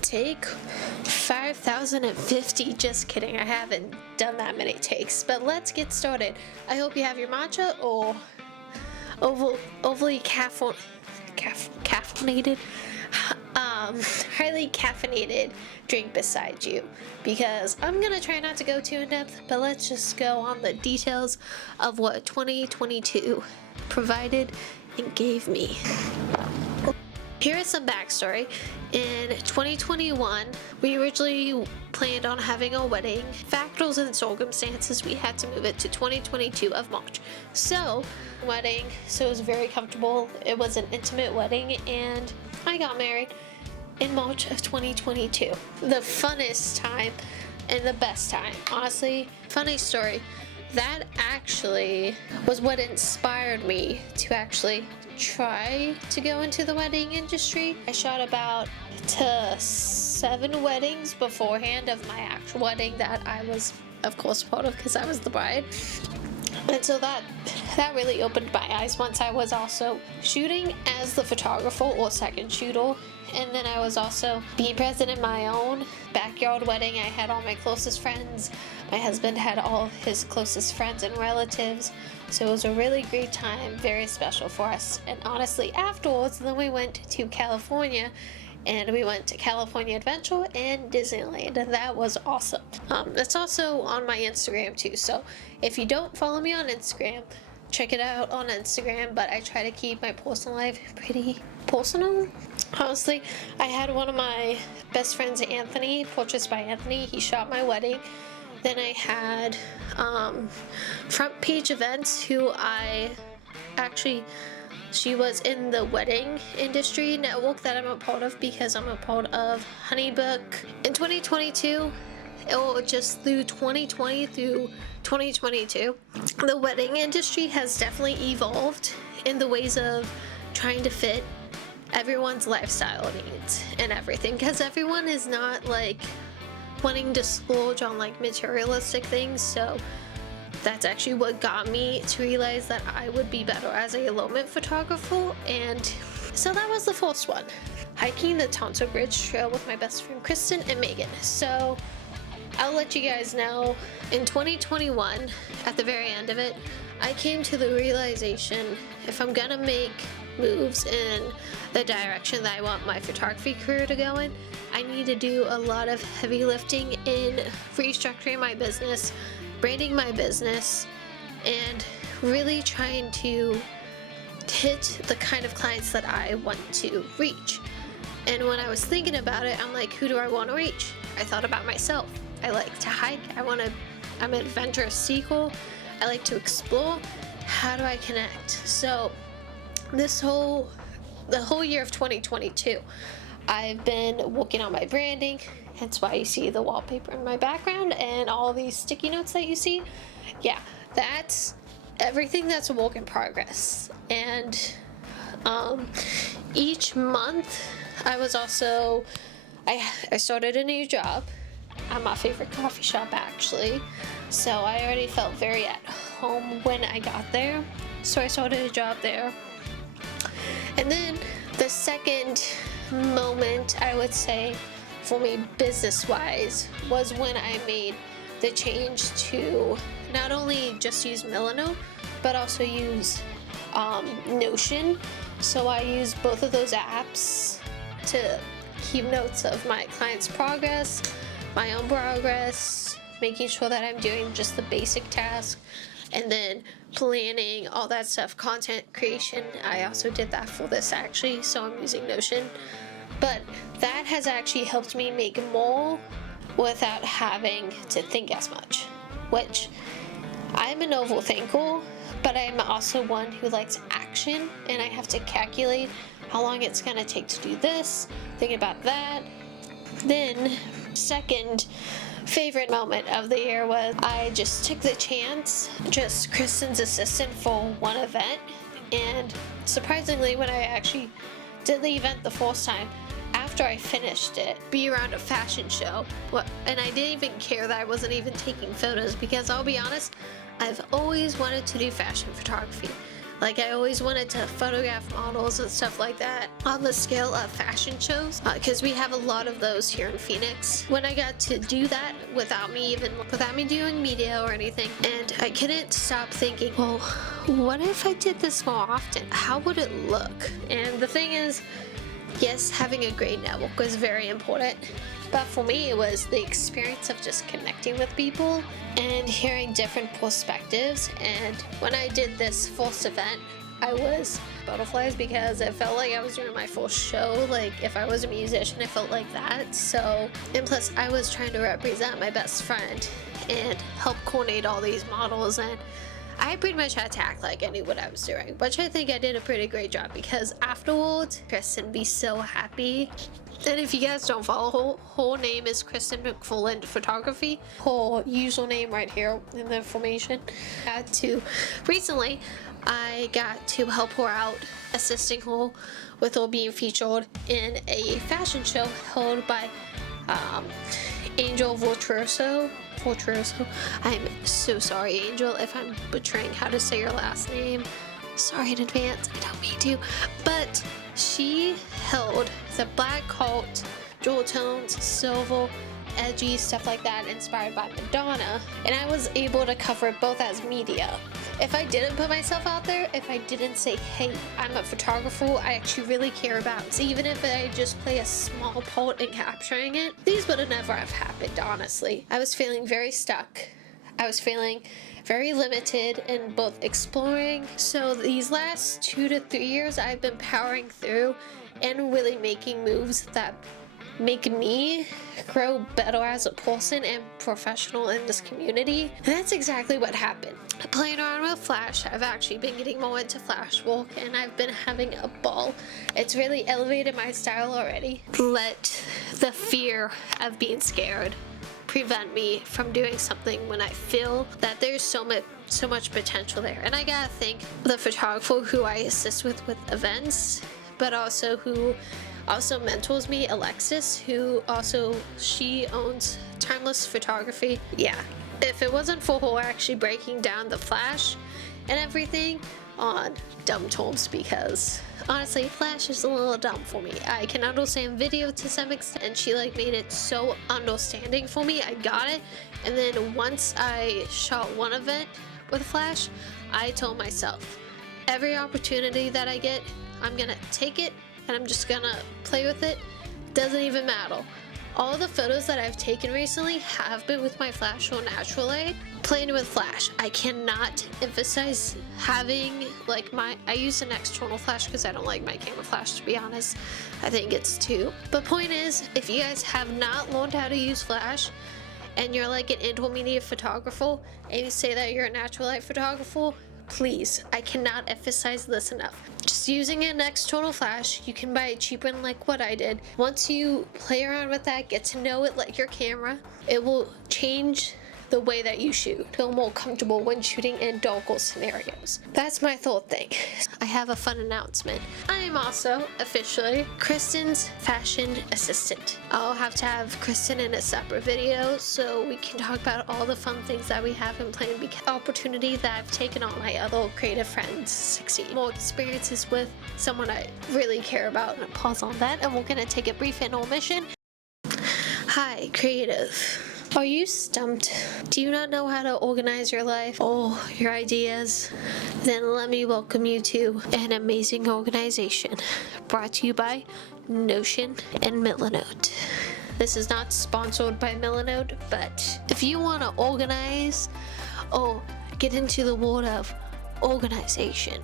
take 5,050. Just kidding, I haven't done that many takes, but let's get started. I hope you have your matcha or overly caffeinated, highly caffeinated drink beside you, because I'm gonna try not to go too in depth, but let's just go on the details of what 2022 provided and gave me. Here is some backstory. In 2021, we originally planned on having a wedding. Factors and circumstances, we had to move it to 2022 of March. So it was very comfortable. It was an intimate wedding, and I got married in March of 2022. The funnest time and the best time. Honestly, funny story. That actually was what inspired me to actually try to go into the wedding industry. I shot about 7 weddings beforehand of my actual wedding that I was, of course, part of because I was the bride. And so that really opened my eyes. Once I was also shooting as the photographer or second shooter, and then I was also being present in my own backyard wedding. I had all my closest friends. My husband had all of his closest friends and relatives. So it was a really great time, very special for us. And honestly, afterwards, then we went to California, and we went to California Adventure and Disneyland, and that was awesome. That's also on my Instagram too, so if you don't follow me on Instagram, check it out on Instagram, but I try to keep my personal life pretty personal. Honestly, I had one of my best friends, Anthony, Portraits.by.Anthony, he shot my wedding. Then I had FrontPaigevents, who she was in the wedding industry network that I'm a part of because I'm a part of Honeybook. In 2022, or just through 2020 through 2022, the wedding industry has definitely evolved in the ways of trying to fit everyone's lifestyle needs and everything, because everyone is not like wanting to splurge on like materialistic things. So that's actually what got me to realize that I would be better as a elopement photographer. And so that was the first one, hiking the Tonto Bridge Trail with my best friend Kristin and Megan. So I'll let you guys know, in 2021, at the very end of it, I came to the realization, if I'm gonna make moves in the direction that I want my photography career to go in, I need to do a lot of heavy lifting in restructuring my business, branding my business, and really trying to hit the kind of clients that I want to reach. And when I was thinking about it, I'm like, who do I want to reach? I thought about myself. I like to hike. I'm an adventurous seeker. I like to explore. How do I connect? So the whole year of 2022, I've been working on my branding. Hence why you see the wallpaper in my background and all these sticky notes that you see. Yeah, that's everything. That's a work in progress. And each month I started a new job at my favorite coffee shop, actually. So I already felt very at home when I got there. So I started a job there. And then the second moment, I would say, for me business-wise, was when I made the change to not only just use Milano, but also use Notion. So I use both of those apps to keep notes of my clients' progress, my own progress, making sure that I'm doing just the basic task, and then planning all that stuff, content creation. I also did that for this actually, so I'm using Notion. But that has actually helped me make more without having to think as much, which I'm an overthinker, but I'm also one who likes action, and I have to calculate how long it's going to take to do this, think about that. Then, second favorite moment of the year was I just took the chance, just Kristin's assistant for one event, and surprisingly, when I actually did the event the first time, after I finished it, be around a fashion show, and I didn't even care that I wasn't even taking photos, because I'll be honest, I've always wanted to do fashion photography. Like, I always wanted to photograph models and stuff like that on the scale of fashion shows, because we have a lot of those here in Phoenix. When I got to do that without me doing media or anything, and I couldn't stop thinking, well, what if I did this more often? How would it look? And the thing is, yes, having a great network was very important, but for me it was the experience of just connecting with people and hearing different perspectives. And when I did this first event, I was butterflies because it felt like I was doing my first show. Like, if I was a musician, it felt like that. So, and plus I was trying to represent my best friend and help coordinate all these models, and I pretty much had to act like I knew what I was doing, which I think I did a pretty great job, because afterwards, Kristin be so happy. And if you guys don't follow her name is Kristin.mcfarlandphotography. Her username right here in the information. Recently, I got to help her out, assisting her with her being featured in a fashion show held by Virtuoso. I'm so sorry, Angel, if I'm butchering how to say your last name. Sorry in advance, I don't mean to. But she held the black heart, jewel tones, silver, edgy, stuff like that, inspired by Madonna, and I was able to cover it both as media. If I didn't put myself out there, if I didn't say, hey, I'm a photographer I actually really care about, so even if I just play a small part in capturing it, these would have never have happened, honestly. I was feeling very stuck. I was feeling very limited in both exploring. So these last 2 to 3 years, I've been powering through and really making moves that make me grow better as a person and professional in this community. And that's exactly what happened. Playing around with Flash, I've actually been getting more into Flash work, and I've been having a ball. It's really elevated my style already. Let the fear of being scared prevent me from doing something when I feel that there's so much potential there. And I gotta thank the photographer who I assist with events, but also who also mentors me, Alexxis, she owns Timeless Photography. Yeah, if it wasn't for her actually breaking down the Flash and everything on dumb terms, because honestly, Flash is a little dumb for me. I can understand video to some extent, and she made it so understanding for me. I got it, and then once I shot one event with Flash, I told myself, every opportunity that I get, I'm gonna take it, and I'm just gonna play with it. Doesn't even matter. All the photos that I've taken recently have been with my Flash or natural light. Playing with Flash, I cannot emphasize having I use an external flash because I don't like my camera flash, to be honest. I think it's too. But point is, if you guys have not learned how to use Flash, and you're an intermediate photographer, and you say that you're a natural light photographer, please, I cannot emphasize this enough. Just using an external flash, you can buy it cheaper than what I did. Once you play around with that, get to know it like your camera, it will change the way that you shoot. Feel more comfortable when shooting in darker scenarios. That's my third thing. I have a fun announcement. I am also officially Kristin's fashion assistant. I'll have to have Kristin in a separate video so we can talk about all the fun things that we have in plan, because opportunity that I've taken on my other creative friends succeed. More experiences with someone I really care about. I'm gonna pause on that, and we're gonna take a brief intermission. Hi, creative. Are you stumped? Do you not know how to organize your life or your ideas? Then let me welcome you to an amazing organization brought to you by Notion and Milanote. This is not sponsored by Milanote, but if you want to organize or get into the world of organization,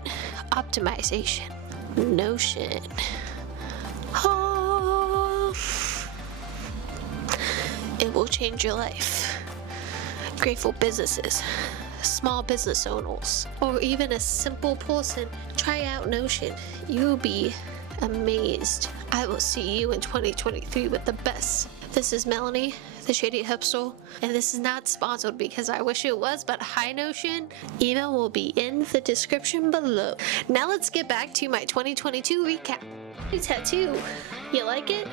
optimization, Notion. It will change your life. Grateful businesses, small business owners, or even a simple person, try out Notion. You will be amazed. I will see you in 2023 with the best. This is Melanie, Theshadyhipster, and this is not sponsored because I wish it was, but hi Notion. Email will be in the description below. Now let's get back to my 2022 recap. Tattoo. You like it?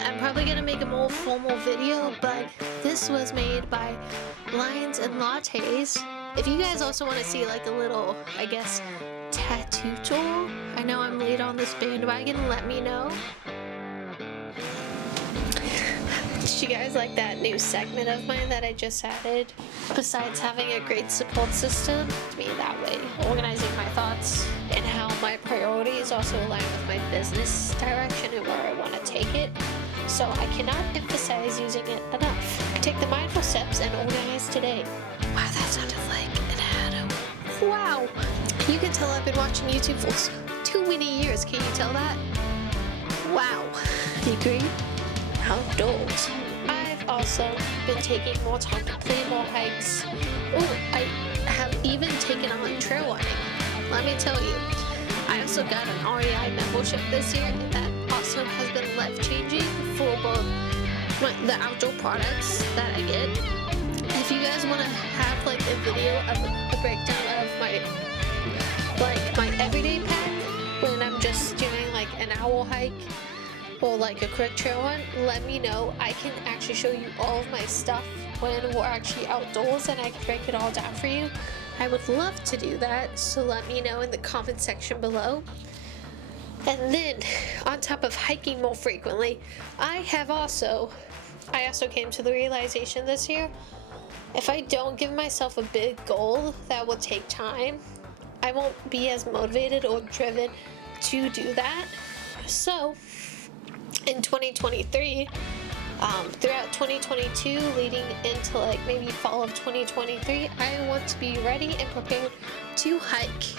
I'm probably gonna make a more formal video, but this was made by Lions and Lattes. If you guys also want to see a little, tattoo tool. I know I'm late on this bandwagon, let me know. Did you guys like that new segment of mine that I just added? Besides having a great support system, to me that way, organizing my thoughts and how my priorities also align with my business direction and where I want to take it. So I cannot emphasize using it enough. Take the mindful steps and organize today. Wow, that sounded like an ad. Wow. You can tell I've been watching YouTube for too many years. Can you tell that? Wow. You agree? Outdoors. I've also been taking more time to plan more hikes. Oh, I have even taken on trail running. Let me tell you, I also got an REI membership this year, and that also has been life-changing for both the outdoor products that I get. If you guys want to have like a video of a breakdown of my everyday pack when I'm just doing like an owl hike or like a quick trail run, let me know. I can actually show you all of my stuff when we're actually outdoors, and I can break it all down for you. I would love to do that, so let me know in the comment section below. And then, on top of hiking more frequently, I also came to the realization this year, if I don't give myself a big goal that will take time, I won't be as motivated or driven to do that. So, in 2023, throughout 2022, leading into like maybe fall of 2023, I want to be ready and prepared to hike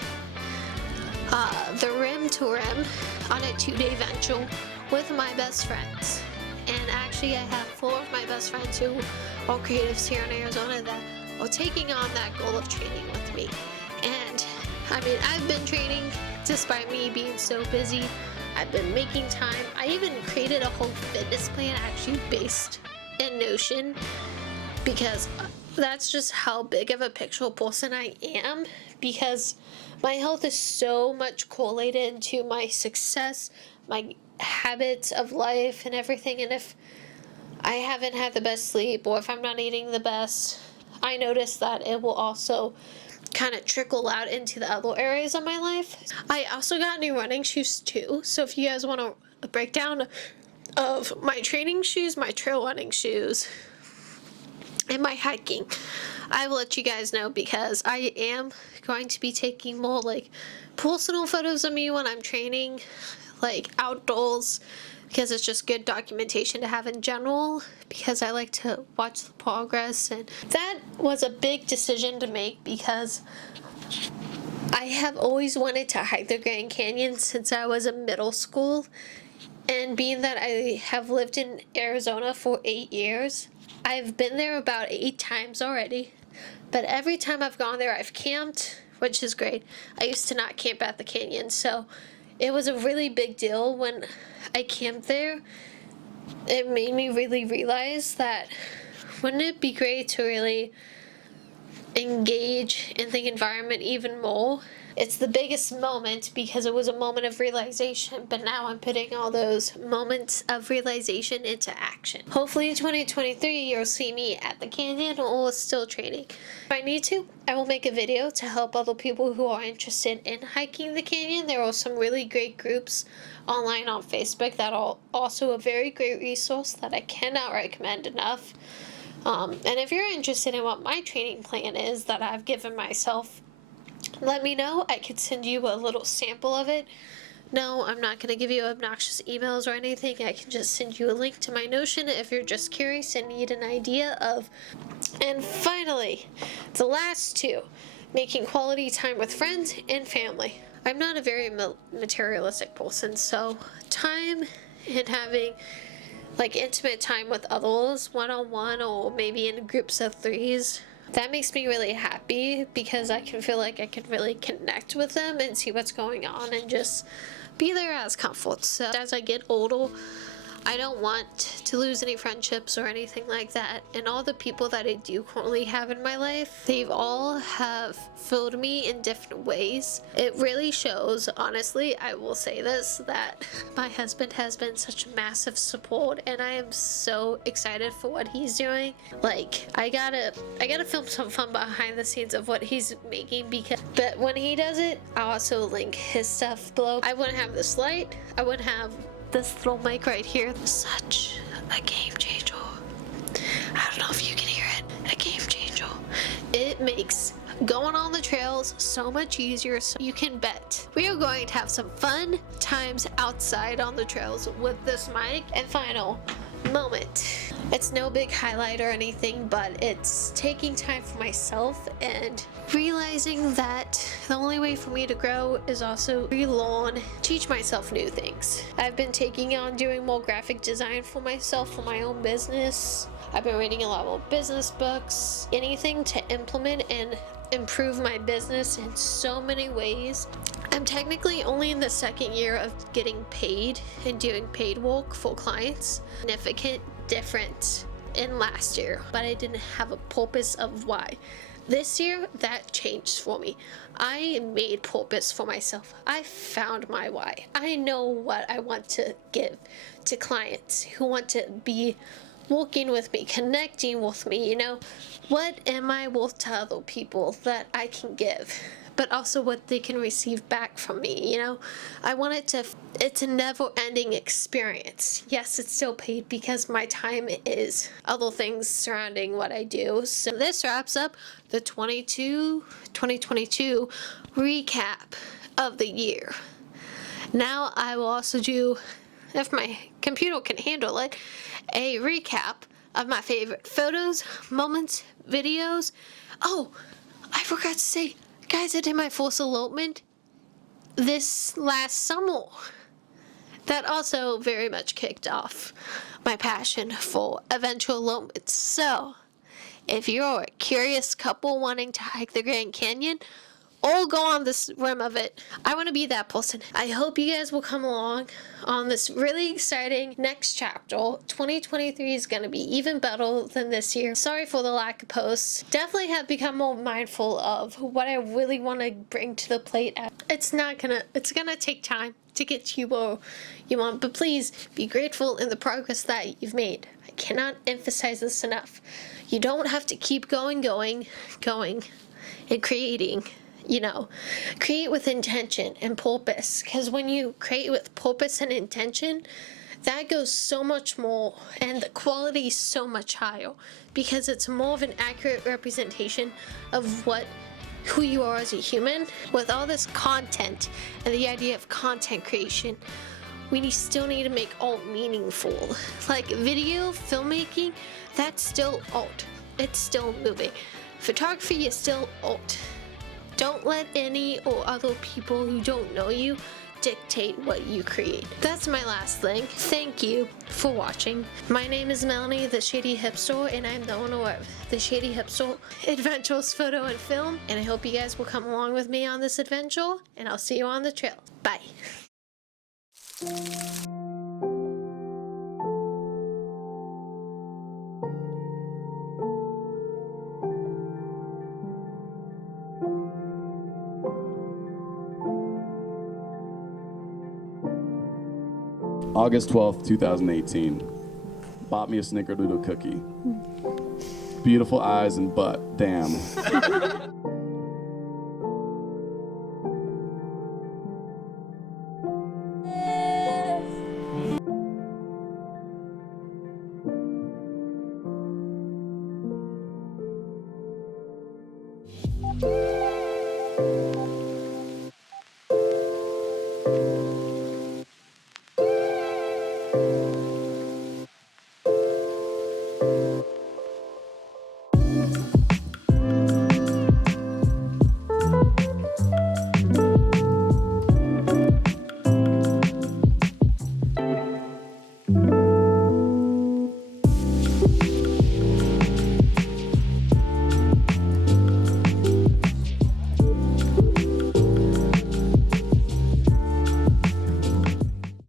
the rim to rim on a 2-day venture with my best friends. And actually, I have 4 of my best friends who are creatives here in Arizona that are taking on that goal of training with me. And I mean, I've been training despite me being so busy. I've been making time. I even created a whole fitness plan actually based in Notion, because that's just how big of a picture person I am, because my health is so much correlated into my success, my habits of life and everything. And if I haven't had the best sleep, or if I'm not eating the best, I notice that it will also kind of trickle out into the other areas of my life. I also got new running shoes too, so if you guys want a breakdown of my training shoes, my trail running shoes, and my hiking, I will let you guys know, because I am going to be taking more like personal photos of me when I'm training, like outdoors, because it's just good documentation to have in general, because I like to watch the progress. And that was a big decision to make, because I have always wanted to hike the Grand Canyon since I was in middle school, and being that I have lived in Arizona for 8 years, I've been there about 8 times already, but every time I've gone there I've camped, which is great. I used to not camp at the canyon, so it was a really big deal when I camped there. It made me really realize that wouldn't it be great to really engage in the environment even more. It's the biggest moment because it was a moment of realization, but now I'm putting all those moments of realization into action. Hopefully in 2023 you'll see me at the canyon or still training. If I need to, I will make a video to help other people who are interested in hiking the canyon. There are some really great groups online on Facebook that are also a very great resource that I cannot recommend enough. And if you're interested in what my training plan is that I've given myself, let me know. I could send you a little sample of it. No, I'm not going to give you obnoxious emails or anything. I can just send you a link to my Notion if you're just curious and need an idea of. And finally, the last 2, making quality time with friends and family. I'm not a very materialistic person, so time and having like intimate time with others, one-on-one or maybe in groups of 3s, that makes me really happy, because I can feel like I can really connect with them and see what's going on and just be there as comfort. So as I get older, I don't want to lose any friendships or anything like that. And all the people that I do currently have in my life, they've all have filled me in different ways. It really shows, honestly, I will say this, that my husband has been such massive support, and I am so excited for what he's doing. Like, I gotta film some fun behind the scenes of what he's making, but when he does it, I'll also link his stuff below. I wouldn't have this light, I wouldn't have this little mic right here. Such a game changer. I don't know if you can hear it. A game changer. It makes going on the trails so much easier. So you can bet we are going to have some fun times outside on the trails with this mic. And final moment. It's no big highlight or anything, but it's taking time for myself and realizing that the only way for me to grow is also relearn, teach myself new things. I've been taking on doing more graphic design for myself for my own business. I've been reading a lot more business books, anything to implement and improve my business in so many ways. I'm technically only in the second year of getting paid and doing paid work for clients. Significant difference in last year, but I didn't have a purpose of why. This year, that changed for me. I made purpose for myself. I found my why. I know what I want to give to clients who want to be working with me, connecting with me, you know. What am I worth to other people that I can give, but also what they can receive back from me, you know. I want it's a never-ending experience. Yes, it's still paid because my time is other things surrounding what I do. So this wraps up the 2022 recap of the year. Now I will also do, if my computer can handle it, a recap of my favorite photos, moments, videos. Oh, I forgot to say, guys, I did my first elopement this last summer. That also very much kicked off my passion for eventual elopements. So, if you're a curious couple wanting to hike the Grand Canyon, or go on this rim of it, I want to be that person. I hope you guys will come along on this really exciting next chapter. 2023 is going to be even better than this year. Sorry for the lack of posts. Definitely have become more mindful of what I really want to bring to the plate. It's gonna take time to get to where you want, but please be grateful in the progress that you've made. I cannot emphasize this enough. You don't have to keep going and creating. You know, create with intention and purpose, because when you create with purpose and intention, that goes so much more, and the quality is so much higher, because it's more of an accurate representation of who you are as a human. With all this content and the idea of content creation, we still need to make art meaningful. Like video, filmmaking, that's still art. It's still moving. Photography is still art. Don't let any or other people who don't know you dictate what you create. That's my last thing. Thank you for watching. My name is Melanie, the Shady Hipster, and I'm the owner of the Shady Hipster Adventures Photo and Film. And I hope you guys will come along with me on this adventure, and I'll see you on the trail. Bye. August 12th, 2018. Bought me a snickerdoodle cookie. Beautiful eyes and butt, damn.